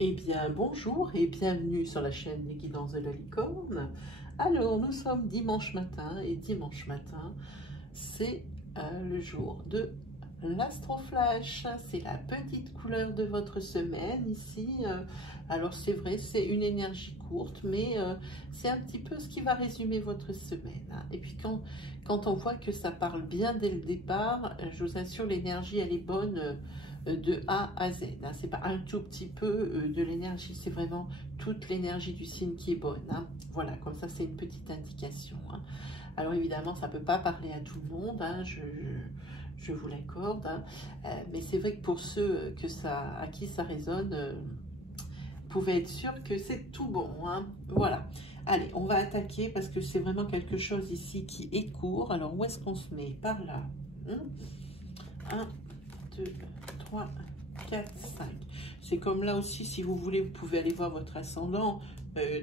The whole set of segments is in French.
Eh bien, bonjour et bienvenue sur la chaîne des Guidances de la Licorne. Alors, nous sommes dimanche matin et dimanche matin, c'est le jour de l'Astroflash. C'est la petite couleur de votre semaine ici. Alors, c'est vrai, c'est une énergie courte, mais c'est un petit peu ce qui va résumer votre semaine, hein. Et puis, quand on voit que ça parle bien dès le départ, je vous assure, l'énergie, elle est bonne. De A à Z, hein. C'est pas un tout petit peu de l'énergie, c'est vraiment toute l'énergie du signe qui est bonne, hein. Voilà, comme ça c'est une petite indication, hein. Alors évidemment ça peut pas parler à tout le monde, hein, je vous l'accorde, hein. Mais c'est vrai que pour ceux à qui ça résonne, vous pouvez être sûr que c'est tout bon, hein. Voilà, allez, on va attaquer parce que c'est vraiment quelque chose ici qui est court. Alors où est-ce qu'on se met? Par là, 1, 2, 3, 4, 5. C'est comme là aussi, si vous voulez, vous pouvez aller voir votre ascendant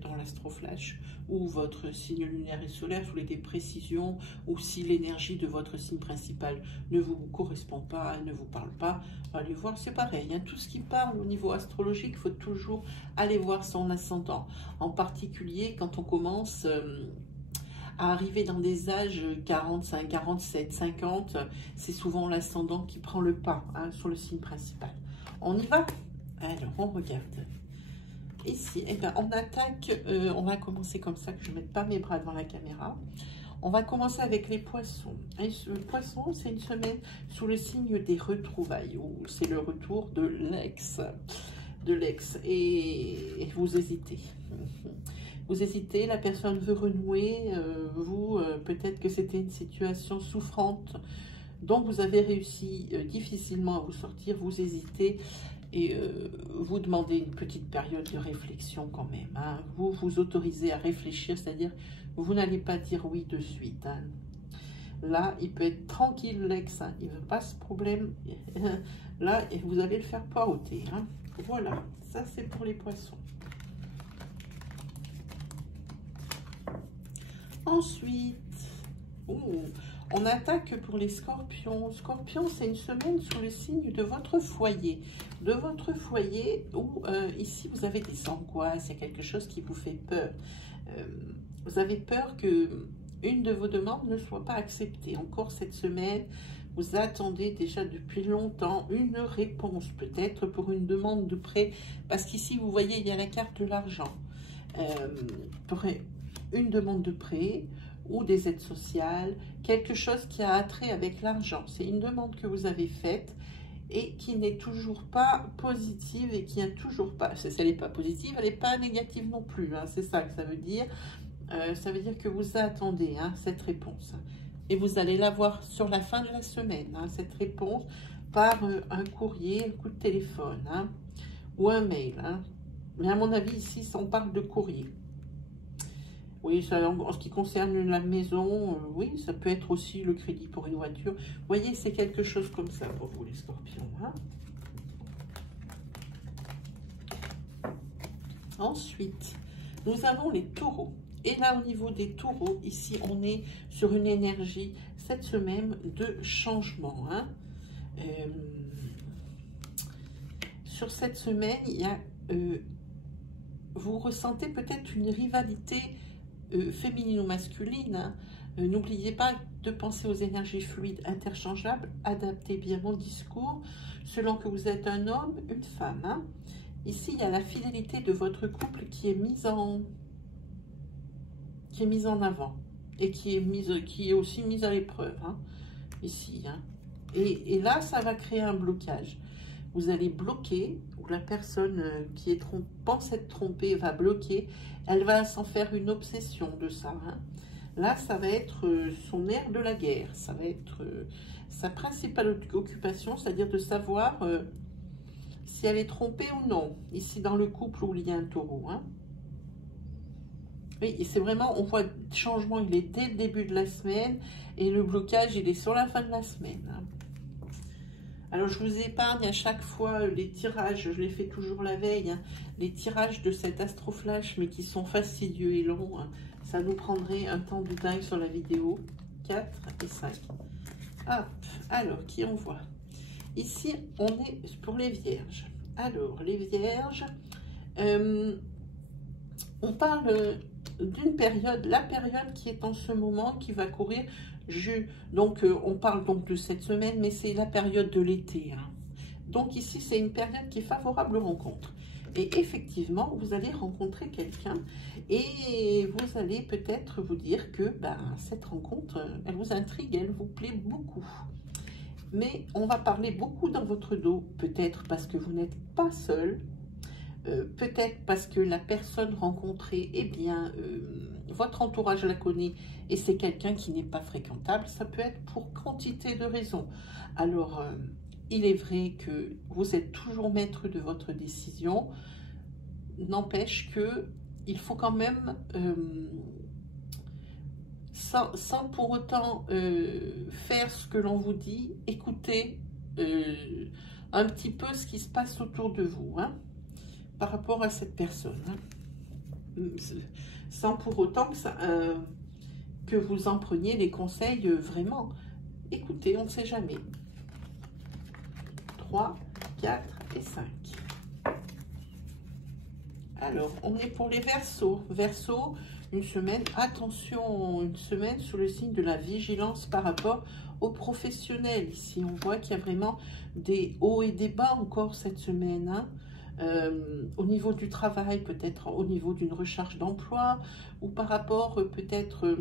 dans l'Astroflash ou votre signe lunaire et solaire, vous voulez des précisions, ou si l'énergie de votre signe principal ne vous correspond pas, ne vous parle pas, allez voir, c'est pareil, hein. Tout ce qui parle au niveau astrologique, il faut toujours aller voir son ascendant. En particulier, quand on commence à arriver dans des âges 45, 47, 50, c'est souvent l'ascendant qui prend le pas, hein, sur le signe principal. On y va? Alors, on regarde. Ici, eh bien, on attaque, on va commencer comme ça, que je ne mette pas mes bras devant la caméra. On va commencer avec les poissons. Et le poisson, c'est une semaine sous le signe des retrouvailles, où c'est le retour de l'ex. Et vous hésitez. Vous hésitez, la personne veut renouer, peut-être que c'était une situation souffrante, dont vous avez réussi difficilement à vous sortir, vous hésitez et vous demandez une petite période de réflexion quand même, hein. Vous vous autorisez à réfléchir, c'est-à-dire vous n'allez pas dire oui de suite, hein. Là, il peut être tranquille l'ex, hein. Il ne veut pas ce problème. Là, et vous allez le faire poireauter, hein. Voilà, ça c'est pour les poissons. Ensuite, on attaque pour les scorpions. Scorpion, c'est une semaine sous le signe de votre foyer. De votre foyer où ici vous avez des angoisses, il y a quelque chose qui vous fait peur. Vous avez peur que une de vos demandes ne soit pas acceptée. Encore cette semaine, vous attendez déjà depuis longtemps une réponse, peut-être pour une demande de prêt. Parce qu'ici, vous voyez, il y a la carte de l'argent. Une demande de prêt ou des aides sociales, quelque chose qui a attrait avec l'argent. C'est une demande que vous avez faite et qui n'est toujours pas positive et qui n'a toujours pas, elle n'est pas positive, elle n'est pas négative non plus, hein. C'est ça que ça veut dire. Ça veut dire que vous attendez, hein, cette réponse. Et vous allez l'avoir sur la fin de la semaine, hein, cette réponse, par un courrier, un coup de téléphone, hein, ou un mail, hein. Mais à mon avis, ici, on parle de courrier. Oui, ça, en ce qui concerne la maison, oui, ça peut être aussi le crédit pour une voiture. Vous voyez, c'est quelque chose comme ça pour vous, les scorpions, hein. Ensuite, nous avons les taureaux. Et là, au niveau des taureaux, ici, on est sur une énergie, cette semaine, de changement, hein. Sur cette semaine, il y a, vous ressentez peut-être une rivalité féminine ou masculine, hein. N'oubliez pas de penser aux énergies fluides interchangeables. Adaptez bien mon discours selon que vous êtes un homme, une femme, hein. Ici, il y a la fidélité de votre couple qui est mise en avant et qui est aussi mise à l'épreuve, hein, ici, hein. Et là, ça va créer un blocage. Vous allez bloquer, ou la personne qui est pense être trompée va bloquer, elle va s'en faire une obsession de ça, hein. Là, ça va être son nerf de la guerre, ça va être sa principale occupation, c'est-à-dire de savoir si elle est trompée ou non, ici dans le couple où il y a un taureau, hein. Oui, et c'est vraiment, on voit le changement, il est dès le début de la semaine, et le blocage, il est sur la fin de la semaine, hein. Alors, je vous épargne à chaque fois les tirages, je les fais toujours la veille, hein, les tirages de cet Astroflash, mais qui sont fastidieux et longs, hein. Ça nous prendrait un temps de dingue sur la vidéo. 4 et 5. Hop, alors, qui on voit? Ici, on est pour les vierges. Alors, les vierges, On parle d'une période, la période qui est en ce moment, qui va courir. Donc, on parle donc de cette semaine, mais c'est la période de l'été. Hein. Donc ici, c'est une période qui est favorable aux rencontres. Et effectivement, vous allez rencontrer quelqu'un et vous allez peut-être vous dire que cette rencontre, elle vous intrigue, elle vous plaît beaucoup. Mais on va parler beaucoup dans votre dos, peut-être parce que vous n'êtes pas seul, peut-être parce que la personne rencontrée, eh bien, votre entourage la connaît et c'est quelqu'un qui n'est pas fréquentable. Ça peut être pour quantité de raisons. Alors, il est vrai que vous êtes toujours maître de votre décision. N'empêche que il faut quand même, sans pour autant faire ce que l'on vous dit, écouter un petit peu ce qui se passe autour de vous, hein, par rapport à cette personne. Hein. Sans pour autant que vous en preniez les conseils vraiment. Écoutez, on ne sait jamais. 3, 4 et 5. Alors, on est pour les Verseaux. Verseaux, une semaine, attention, une semaine sous le signe de la vigilance par rapport aux professionnels. Ici, on voit qu'il y a vraiment des hauts et des bas encore cette semaine. Hein. Au niveau du travail, peut-être au niveau d'une recherche d'emploi, ou par rapport peut-être,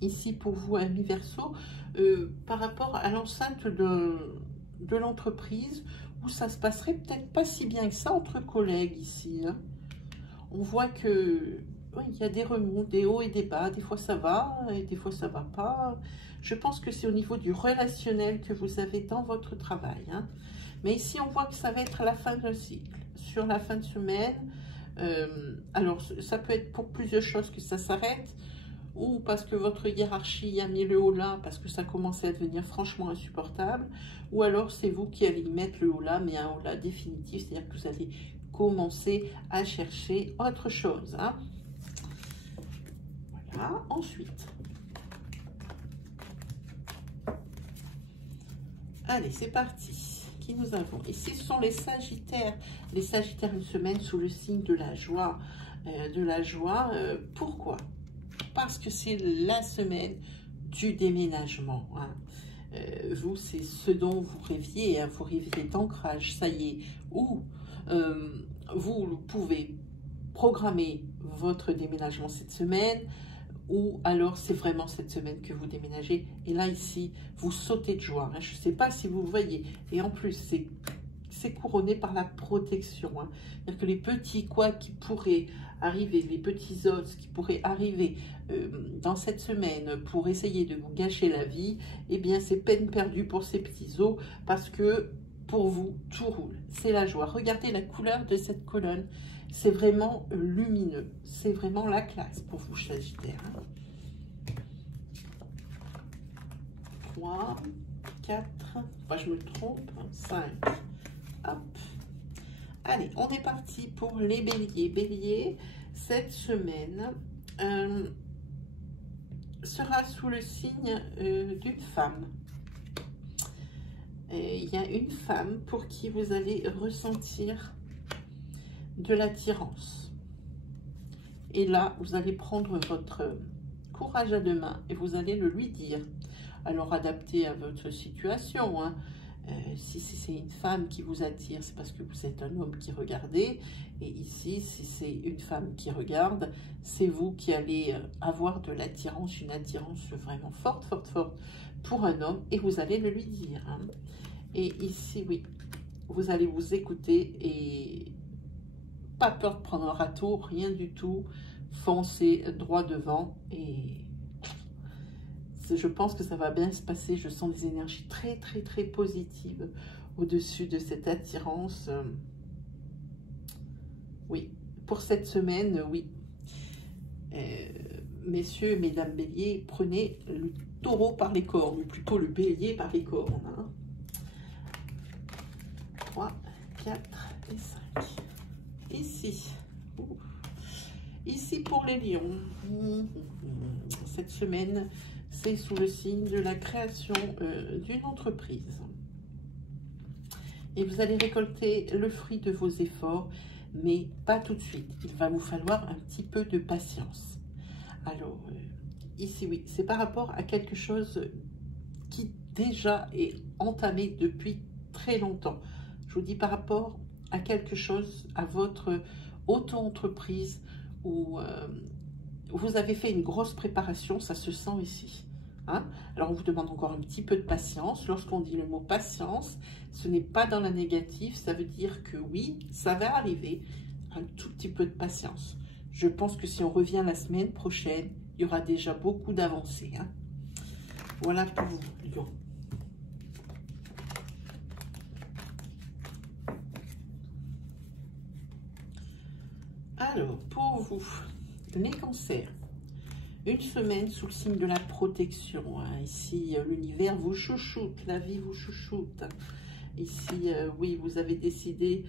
ici pour vous, amis Verseaux, par rapport à l'enceinte de l'entreprise, où ça se passerait peut-être pas si bien que ça entre collègues ici. Hein. On voit que oui, il y a des remous, des hauts et des bas. Des fois ça va et des fois ça va pas. Je pense que c'est au niveau du relationnel que vous avez dans votre travail. Hein. Mais ici on voit que ça va être la fin d'un cycle. Sur la fin de semaine, alors ça peut être pour plusieurs choses que ça s'arrête, ou parce que votre hiérarchie a mis le haut là, parce que ça commence à devenir franchement insupportable, ou alors c'est vous qui allez y mettre le haut là, mais un haut là définitif, c'est-à-dire que vous allez commencer à chercher autre chose. Hein. Voilà, ensuite. Allez, c'est parti. Qui nous avons? Ici, ce sont les Sagittaires. Les Sagittaires, une semaine sous le signe de la joie. Pourquoi? Parce que c'est la semaine du déménagement. Hein. Vous, c'est ce dont vous rêviez. Hein. Vous rêviez d'ancrage, ça y est. Ou vous pouvez programmer votre déménagement cette semaine. Ou alors c'est vraiment cette semaine que vous déménagez. Et là, ici, vous sautez de joie. Hein. Je ne sais pas si vous voyez. Et en plus, c'est couronné par la protection. Hein. C'est-à-dire que les petits couacs qui pourraient arriver, les petits os qui pourraient arriver dans cette semaine pour essayer de vous gâcher la vie, eh bien, c'est peine perdue pour ces petits os parce que pour vous, tout roule. C'est la joie. Regardez la couleur de cette colonne. C'est vraiment lumineux. C'est vraiment la classe pour vous, Sagittaire. 3, 4, enfin, je me trompe, 5. Hop. Allez, on est parti pour les béliers. Bélier, cette semaine sera sous le signe d'une femme. Il y a une femme pour qui vous allez ressentir de l'attirance. Et là, vous allez prendre votre courage à deux mains et vous allez le lui dire. Alors, adapté à votre situation. Hein. Si c'est une femme qui vous attire, c'est parce que vous êtes un homme qui regardez. Et ici, si c'est une femme qui regarde, c'est vous qui allez avoir de l'attirance, une attirance vraiment forte, forte, forte pour un homme. Et vous allez le lui dire. Hein. Et ici, oui, vous allez vous écouter et pas peur de prendre un râteau, rien du tout. Foncez droit devant et je pense que ça va bien se passer. Je sens des énergies très, très, très positives au-dessus de cette attirance. Oui, pour cette semaine, oui. Messieurs, mesdames béliers, prenez le taureau par les cornes, ou plutôt le bélier par les cornes. Hein. 3, 4 et 5. Ici. Ici pour les lions. Cette semaine, c'est sous le signe de la création d'une entreprise. Et vous allez récolter le fruit de vos efforts, mais pas tout de suite. Il va vous falloir un petit peu de patience. Alors, ici, oui, c'est par rapport à quelque chose qui déjà est entamé depuis très longtemps. Je vous dis par rapport à quelque chose, à votre auto-entreprise où vous avez fait une grosse préparation, ça se sent ici. Hein? Alors, on vous demande encore un petit peu de patience. Lorsqu'on dit le mot patience, ce n'est pas dans la négative, ça veut dire que oui, ça va arriver, un tout petit peu de patience. Je pense que si on revient la semaine prochaine, il y aura déjà beaucoup d'avancées. Hein? Voilà pour vous, Lion. Alors, pour vous, les cancers, une semaine sous le signe de la protection. Hein. Ici, l'univers vous chouchoute, la vie vous chouchoute. Ici, oui, vous avez décidé,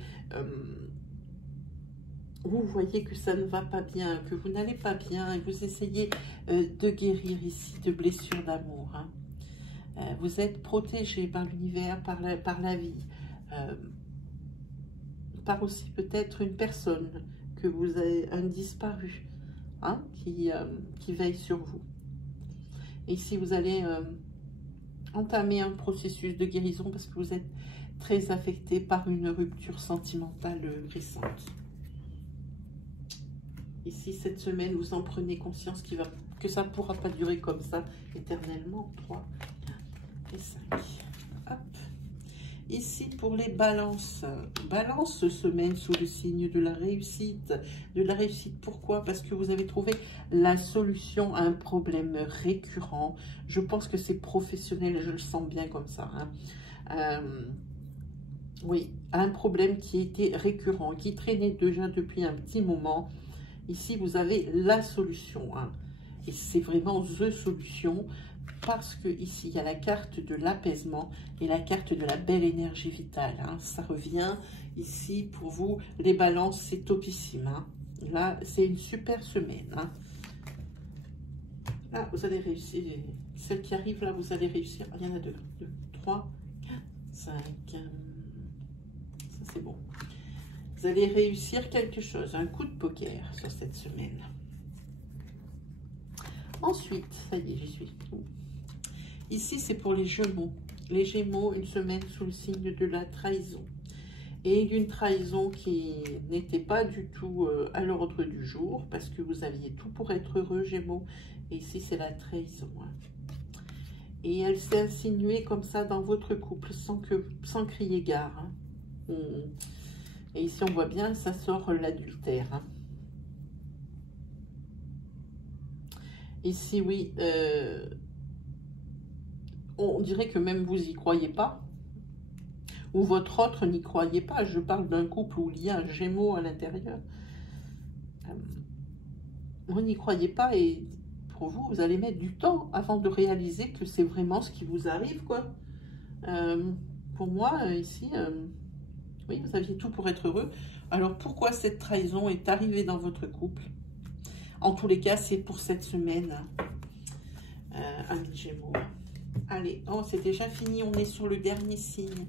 vous voyez que ça ne va pas bien, que vous n'allez pas bien, et vous essayez de guérir ici de blessures d'amour. Hein. Vous êtes protégé par l'univers, par la vie, par aussi peut-être une personne que vous avez, un disparu, hein, qui veille sur vous. Et ici, vous allez entamer un processus de guérison parce que vous êtes très affecté par une rupture sentimentale récente. Ici, cette semaine, vous en prenez conscience que ça ne pourra pas durer comme ça éternellement. 3, 4 et 5. Hop. Ici, pour les balances. Balance, semaine sous le signe de la réussite. De la réussite, pourquoi? Parce que vous avez trouvé la solution à un problème récurrent. Je pense que c'est professionnel, je le sens bien comme ça. Hein. Oui, un problème qui était récurrent, qui traînait déjà depuis un petit moment. Ici, vous avez la solution. Hein. Et c'est vraiment the solution. Parce que ici, il y a la carte de l'apaisement et la carte de la belle énergie vitale. Hein. Ça revient ici pour vous. Les balances, c'est topissime. Hein. Là, c'est une super semaine. Hein. Là, vous allez réussir. Celle qui arrive, là, vous allez réussir. Il y en a 2, 3, 4, 5. Ça, c'est bon. Vous allez réussir quelque chose. Un coup de poker sur cette semaine. Ensuite, ça y est, j'y suis. Ici, c'est pour les Gémeaux. Les Gémeaux, une semaine sous le signe de la trahison. Et d'une trahison qui n'était pas du tout à l'ordre du jour, parce que vous aviez tout pour être heureux, Gémeaux. Et ici, c'est la trahison. Hein. Et elle s'est insinuée comme ça dans votre couple, sans crier gare. Hein. Et ici, on voit bien, ça sort l'adultère. Hein. Ici, oui, on dirait que même vous y croyez pas, ou votre autre n'y croyait pas. Je parle d'un couple où il y a un Gémeaux à l'intérieur. Vous n'y croyez pas et pour vous, vous allez mettre du temps avant de réaliser que c'est vraiment ce qui vous arrive, quoi. Pour moi, ici, oui, vous aviez tout pour être heureux. Alors, pourquoi cette trahison est arrivée dans votre couple? En tous les cas, c'est pour cette semaine, amis Gémeaux. Allez, oh, c'est déjà fini, on est sur le dernier signe.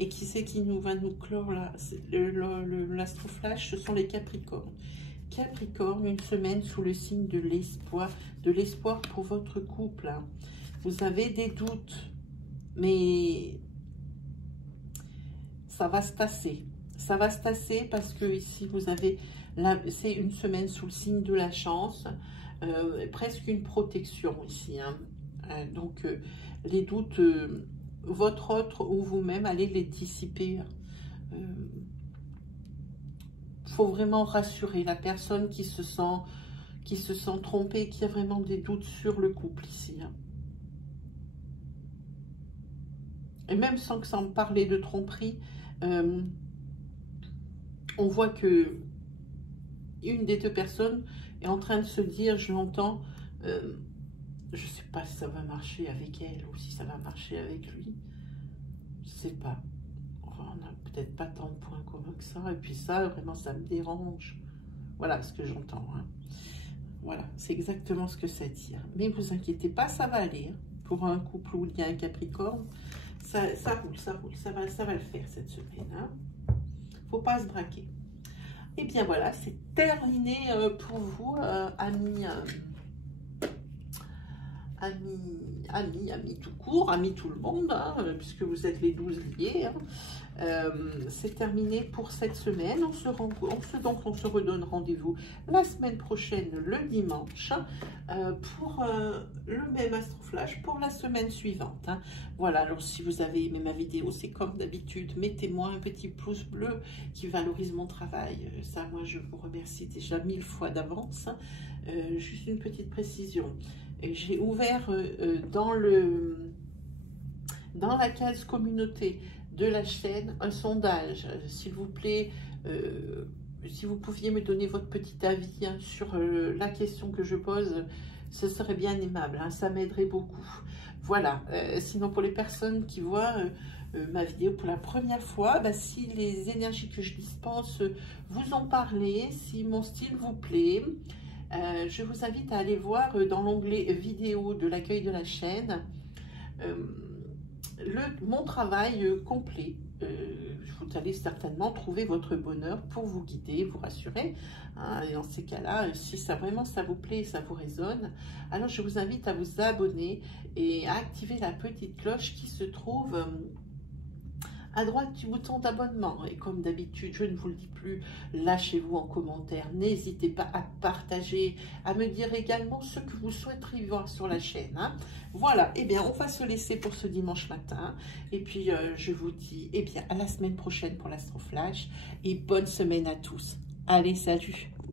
Et qui c'est qui va nous clore là? L'astroflash, ce sont les Capricornes. Capricorne, une semaine sous le signe de l'espoir pour votre couple. Hein. Vous avez des doutes, mais ça va se tasser. Ça va se tasser parce que ici, vous avez, c'est une semaine sous le signe de la chance, presque une protection ici. Hein. Donc, les doutes, votre autre ou vous-même, allez les dissiper. Faut vraiment rassurer la personne qui se sent trompée, qui a vraiment des doutes sur le couple ici. Hein. Et même sans parler de tromperie, on voit que une des deux personnes est en train de se dire, je l'entends, je ne sais pas si ça va marcher avec elle ou si ça va marcher avec lui. Je ne sais pas. Enfin, on n'a peut-être pas tant de points communs que ça. Et puis ça, vraiment, ça me dérange. Voilà ce que j'entends. Hein. Voilà, c'est exactement ce que ça dit. Mais ne vous inquiétez pas, ça va aller. Hein. Pour un couple où il y a un Capricorne, ça roule, ça roule. Ça va le faire cette semaine. Hein. Faut pas se braquer. Et bien voilà, c'est terminé pour vous, amis tout court, amis tout le monde, hein, puisque vous êtes les 12 liés. Hein. C'est terminé pour cette semaine. On se redonne rendez-vous la semaine prochaine, le dimanche, pour le même Astroflash pour la semaine suivante. Hein. Voilà, alors si vous avez aimé ma vidéo, c'est comme d'habitude, mettez-moi un petit pouce bleu qui valorise mon travail. Ça, moi, je vous remercie déjà 1000 fois d'avance. Juste une petite précision. J'ai ouvert dans la case communauté de la chaîne un sondage. S'il vous plaît, si vous pouviez me donner votre petit avis hein, sur la question que je pose, ce serait bien aimable, hein, ça m'aiderait beaucoup. Voilà, sinon pour les personnes qui voient ma vidéo pour la première fois, bah, si les énergies que je dispense vous en parlez, si mon style vous plaît, je vous invite à aller voir dans l'onglet vidéo de l'accueil de la chaîne mon travail complet. Vous allez certainement trouver votre bonheur pour vous guider, vous rassurer. Hein, et dans ces cas-là, si ça vraiment ça vous plaît, ça vous résonne, alors je vous invite à vous abonner et à activer la petite cloche qui se trouve à droite du bouton d'abonnement. Et comme d'habitude, je ne vous le dis plus, lâchez-vous en commentaire. N'hésitez pas à partager, à me dire également ce que vous souhaiteriez voir sur la chaîne. Hein. Voilà, et bien on va se laisser pour ce dimanche matin. Et puis je vous dis à la semaine prochaine pour l'Astroflash. Et bonne semaine à tous. Allez, salut!